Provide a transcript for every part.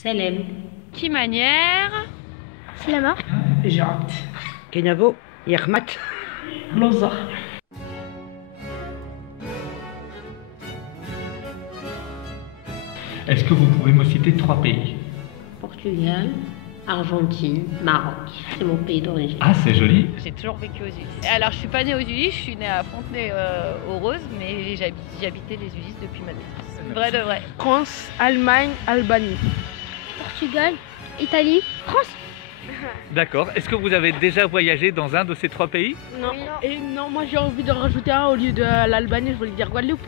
Salem. Kimanière. Slama. Jacques. Kenavo. Yermat. Loza. Est-ce que vous pouvez me citer 3 pays? Portugal, Argentine, Maroc. C'est mon pays d'origine. Ah, c'est joli. J'ai toujours vécu aux Ulysses. Alors, je suis pas née aux Ulysses, je suis née à Fontenay-aux-Roses, mais j'habitais les Ulysses depuis ma naissance. Vrai de vrai. France, Allemagne, Albanie. Portugal, Italie, France. D'accord. Est-ce que vous avez déjà voyagé dans un de ces 3 pays? Non. Et non, moi j'ai envie de rajouter un au lieu de l'Albanie, je voulais dire Guadeloupe.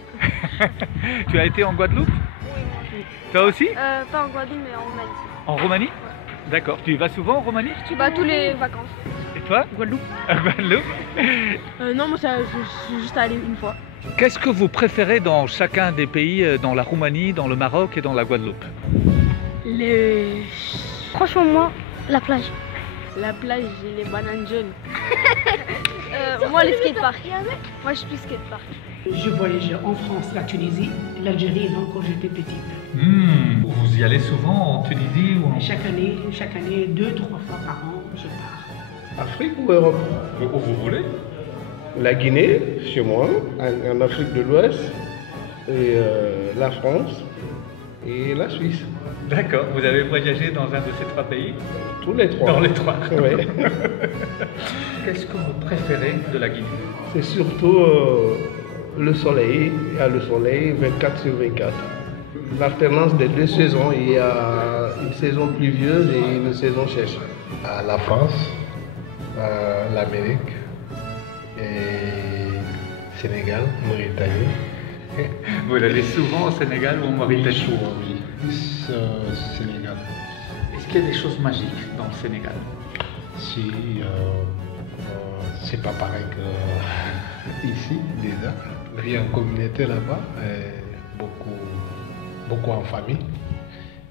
Tu as été en Guadeloupe? Oui. Toi aussi? Pas en Guadeloupe, mais en Roumanie. En Roumanie? D'accord. Tu y vas souvent en Roumanie? Bah, tous les vacances. Et toi? Guadeloupe. À Guadeloupe? Non, moi je suis juste allé une fois. Qu'est-ce que vous préférez dans chacun des pays, dans la Roumanie, dans le Maroc et dans la Guadeloupe? Franchement, moi, la plage. La plage et les bananes jaunes. Moi, les skateparks. Moi, je suis plus skatepark. Je voyageais en France, la Tunisie, l'Algérie, donc quand j'étais petite. Vous y allez souvent en Tunisie ou en... Chaque année, 2-3 fois par an, je pars. Afrique ou Europe? Où vous voulez? La Guinée, chez moi, en Afrique de l'Ouest, et la France et la Suisse. D'accord. Vous avez voyagé dans un de ces 3 pays? Tous les 3. Dans les 3. Oui. Qu'est-ce que vous préférez de la Guinée? C'est surtout le soleil. Il y a le soleil 24 sur 24. L'alternance des 2 saisons. Il y a une saison pluvieuse et une saison sèche. À la France, l'Amérique, et Sénégal, Mauritanie. Vous allez souvent au Sénégal ou en Mauritanie? Souvent, oui. Plus Sénégal. Est-ce qu'il y a des choses magiques dans le Sénégal? Si, c'est pas pareil que ici, déjà. Il y a une communauté là-bas, beaucoup en famille.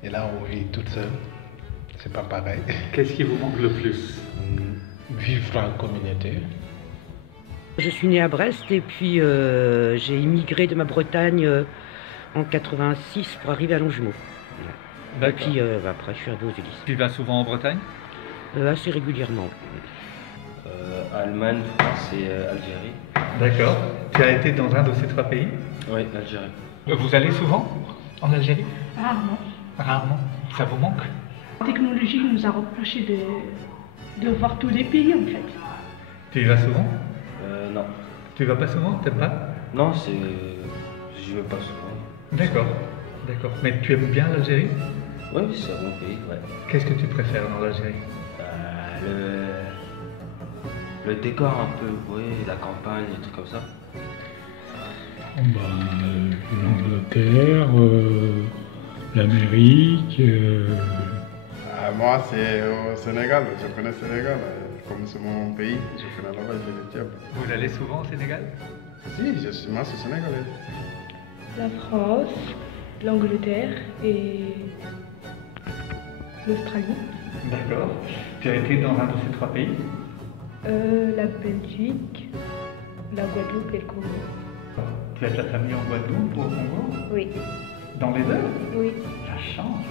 Et là, on vit toute seule. C'est pas pareil. Qu'est-ce qui vous manque le plus? Vivre en communauté. Je suis née à Brest et puis j'ai immigré de ma Bretagne en 86 pour arriver à Longjumeau. Et D'accord. puis après, je suis arrivé aux Ulysses. Tu vas souvent en Bretagne? Assez régulièrement. Allemagne, France et Algérie. D'accord. Tu as été dans un de ces 3 pays? Oui, l'Algérie. Vous allez souvent en Algérie? Rarement. Rarement. Ça vous manque? La technologie nous a rapprochés de voir tous les pays en fait. Tu y vas souvent? Non. Tu y vas pas souvent? T'aimes pas? Non, je vais pas souvent. D'accord. D'accord. Mais tu aimes bien l'Algérie? Oui, c'est un bon pays, ouais. Qu'est-ce que tu préfères dans l'Algérie? Le décor un peu, oui, la campagne, des trucs comme ça. L'Angleterre, l'Amérique. Moi, c'est au Sénégal. Je connais le Sénégal. Comme c'est mon pays, je connais là-bas, j'ai le diable. Vous allez souvent au Sénégal? Si, moi, c'est sénégalais. La France, l'Angleterre et l'Australie. D'accord. Tu as été dans un de ces 3 pays? La Belgique, la Guadeloupe et le Congo. Tu as de la famille en Guadeloupe ou au Congo? Oui. Dans les 2? Oui. La chance.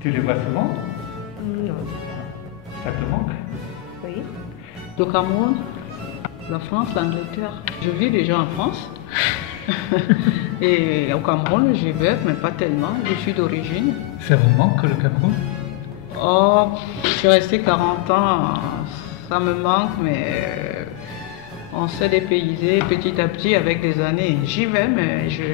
Tu les vois souvent? Non. Ça te manque? Oui. Le Cameroun, la France, l'Angleterre. Je vis déjà en France. Et au Cameroun, j'y vais, mais pas tellement. Je suis d'origine. Ça vous manque le Cameroun? Oh, je suis restée 40 ans. Ça me manque, mais on s'est dépaysé petit à petit avec les années. J'y vais, mais je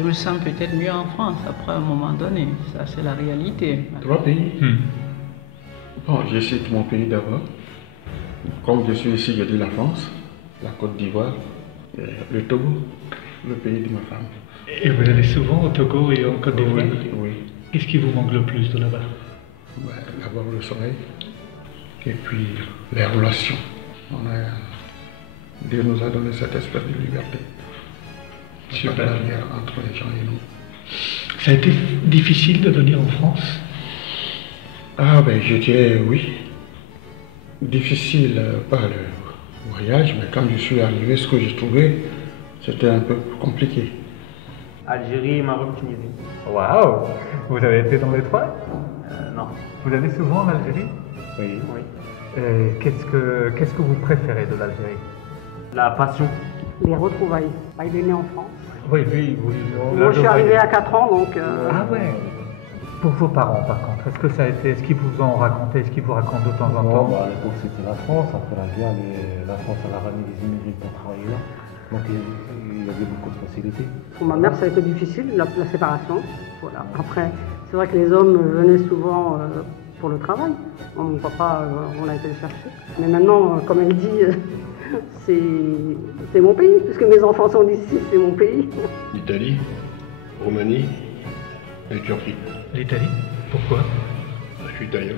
me sens peut-être mieux en France après un moment donné. Ça, c'est la réalité. 3 pays. Bon, je cite mon pays d'abord. Comme je suis ici, je dis la France, la Côte d'Ivoire, le Togo, le pays de ma femme. Et vous allez souvent au Togo et en Côte d'Ivoire? Oui. Qu'est-ce qui vous manque le plus de là-bas? D'abord le soleil et puis les relations. Dieu nous a donné cette espèce de liberté. Super. Entre les gens et nous. Ça a été difficile de venir en France? Ah ben je dirais oui. Difficile, pas le voyage, mais quand je suis arrivé, ce que j'ai trouvé, c'était un peu compliqué. Algérie, Maroc, Tunisie. Waouh! Vous avez été dans les trois? Non. Vous allez souvent en Algérie? Oui. Qu'est-ce que vous préférez de l'Algérie? La passion. Les retrouvailles. Bah, il est né en France. Oui, oui, Moi, je suis arrivée à 4 ans, donc... Ah ouais. Pour vos parents, par contre, est-ce qu'ils vous ont raconté, est-ce qu'ils vous racontent de temps en temps? À l'époque, c'était la France. Après la guerre, la France elle a ramené les immigrés pour travailler là. Donc, il y avait beaucoup de facilités. Pour ma mère, ça a été difficile, la séparation. Voilà. Après, c'est vrai que les hommes venaient souvent pour le travail. Mon papa, on a été le chercher. Mais maintenant, comme elle dit, c'est mon pays, puisque mes enfants sont d'ici, c'est mon pays. L'Italie, Roumanie et Turquie. L'Italie? Pourquoi? Je suis italien.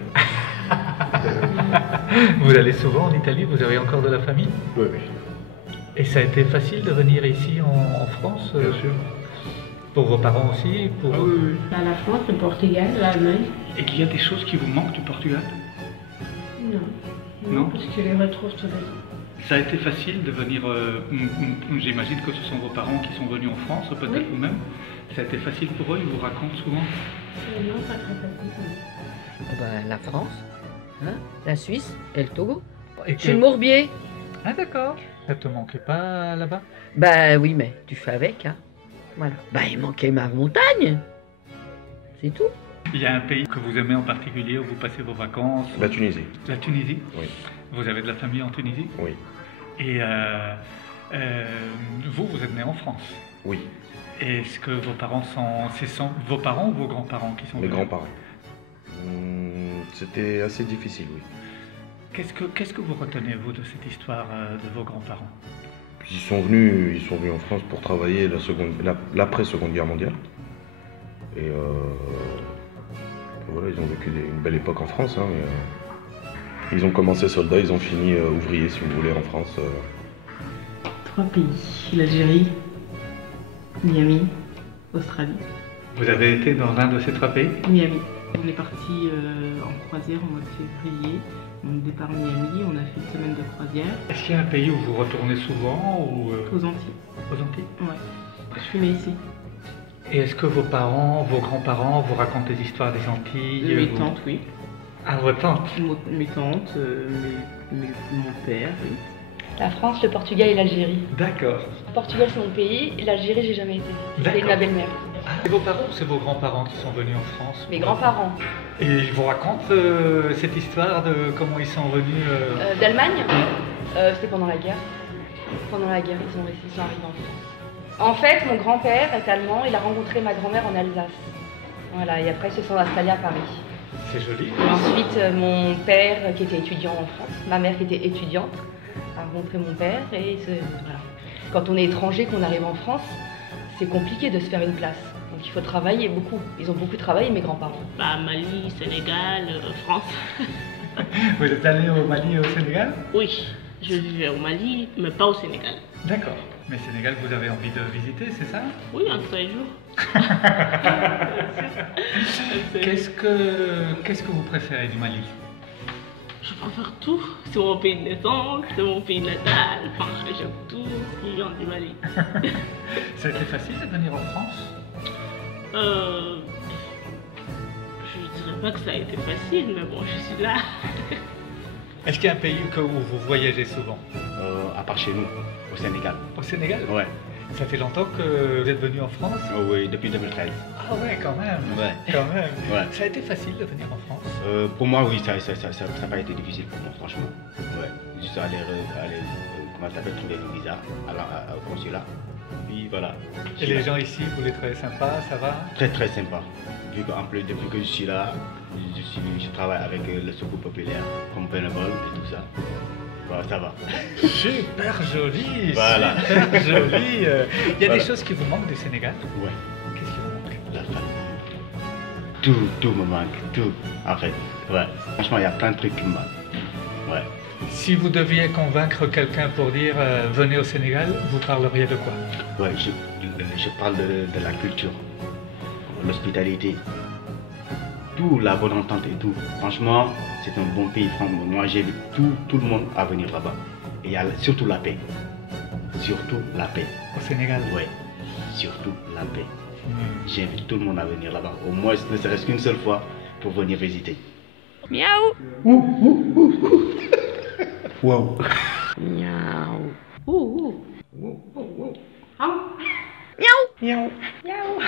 Vous allez souvent en Italie? Vous avez encore de la famille? Oui, oui. Et ça a été facile de venir ici en France? Bien sûr. Pour vos parents aussi? Ah oui, oui. La France, le Portugal, l'Allemagne. Et qu'il y a des choses qui vous manquent du Portugal? Non. Non? Parce que je les retrouve tous les ans. Ça a été facile de venir, j'imagine que ce sont vos parents qui sont venus en France, peut-être Oui. vous-même. Ça a été facile pour eux, ils vous racontent souvent? Non, pas très facile. Ben, la France, hein, la Suisse et le Togo. Et Je suis de Mourbier. Ah d'accord. Ça te manquait pas là-bas? Ben oui, mais tu fais avec, hein. Voilà. Ben il manquait ma montagne. C'est tout. Il y a un pays que vous aimez en particulier où vous passez vos vacances? La Tunisie. La Tunisie? Oui. Vous avez de la famille en Tunisie? Oui. Et vous êtes né en France? Oui. Est-ce que vos parents sont vos parents ou vos grands-parents qui sont Mes venus? grands-parents. C'était assez difficile, oui. Qu'est-ce que vous retenez, vous, de cette histoire de vos grands-parents? Ils sont venus en France pour travailler l'après-seconde guerre mondiale. Et voilà, ils ont vécu une belle époque en France. Hein, ils ont commencé soldats, ils ont fini ouvriers, si vous voulez, en France. 3 pays, l'Algérie, Miami, Australie. Vous avez été dans un de ces 3 pays? Miami. On est parti en croisière au mois de février. Donc départ Miami, on a fait une semaine de croisière. Est-ce qu'il y a un pays où vous retournez souvent ou Aux Antilles. Aux Antilles? Ouais. Je suis née ici. Et est-ce que vos parents, vos grands-parents vous racontent des histoires des Antilles? Mes tantes, oui. Ah, vos tantes? Mes tantes, mon père, oui. La France, le Portugal et l'Algérie. D'accord. Le Portugal, c'est mon pays. L'Algérie, j'ai jamais été. D'accord. C'est ma belle-mère. C'est vos parents ou c'est vos grands-parents qui sont venus en France? Mes grands-parents. Et ils vous racontent cette histoire de comment ils sont venus D'Allemagne C'était pendant la guerre. Pendant la guerre, ils sont arrivés en France. En fait, mon grand-père est allemand, il a rencontré ma grand-mère en Alsace. Voilà, et après ils se sont installés à Paris. C'est joli. Ensuite, mon père qui était étudiant en France, ma mère qui était étudiante, a rencontré mon père et voilà. Quand on est étranger, qu'on arrive en France, c'est compliqué de se faire une place. Donc il faut travailler beaucoup. Ils ont beaucoup travaillé, mes grands-parents. Bah, Mali, Sénégal, France. Vous êtes allé au Mali et au Sénégal? Oui, je vivais au Mali, mais pas au Sénégal. D'accord. Mais Sénégal, vous avez envie de visiter, c'est ça? Oui, un séjour. Qu'est-ce que vous préférez du Mali? Je préfère tout. C'est mon pays de naissance, c'est mon pays natal. Enfin, j'aime tout ce qui vient du Mali. Ça a été facile de venir en France? Je dirais pas que ça a été facile, mais bon, je suis là. Est-ce qu'il y a un pays où vous voyagez souvent? À part chez nous, au Sénégal. Au Sénégal? Ouais. Ça fait longtemps que vous êtes venu en France? Oh oui, depuis 2013. Ah ouais, quand même. Ouais. Quand même. Ouais. Ça a été facile de venir en France? Pour moi, oui, ça n'a pas été difficile pour moi, franchement. Ouais. Juste aller comment ça s'appelle, trouver le visa au consulat. Puis voilà. Et les gens ici, vous les trouvez sympas, ça va? Très très sympa. Vu qu'en plus, depuis que je suis là, je travaille avec le Secours populaire, comme bénévole et tout ça. Bon, ça va. Super joli, voilà. Super joli. Il y a voilà. des choses qui vous manquent du Sénégal? Ouais. Qu'est-ce qui vous manque? La famille. Tout me manque, tout, en fait. Ouais. Franchement, il y a plein de trucs qui me manquent. Ouais. Si vous deviez convaincre quelqu'un pour dire venez au Sénégal, vous parleriez de quoi? Ouais, je parle de la culture, l'hospitalité, tout, la bonne entente et tout. Franchement, c'est un bon pays. Moi, j'invite tout le monde à venir là-bas. Et il y a surtout la paix. Surtout la paix. Au Sénégal? Ouais. surtout la paix. J'invite tout le monde à venir là-bas, au moins ne serait-ce qu'une seule fois pour venir visiter. Miaou. Wow. Miaou. Miaou. Miaou. Miaou.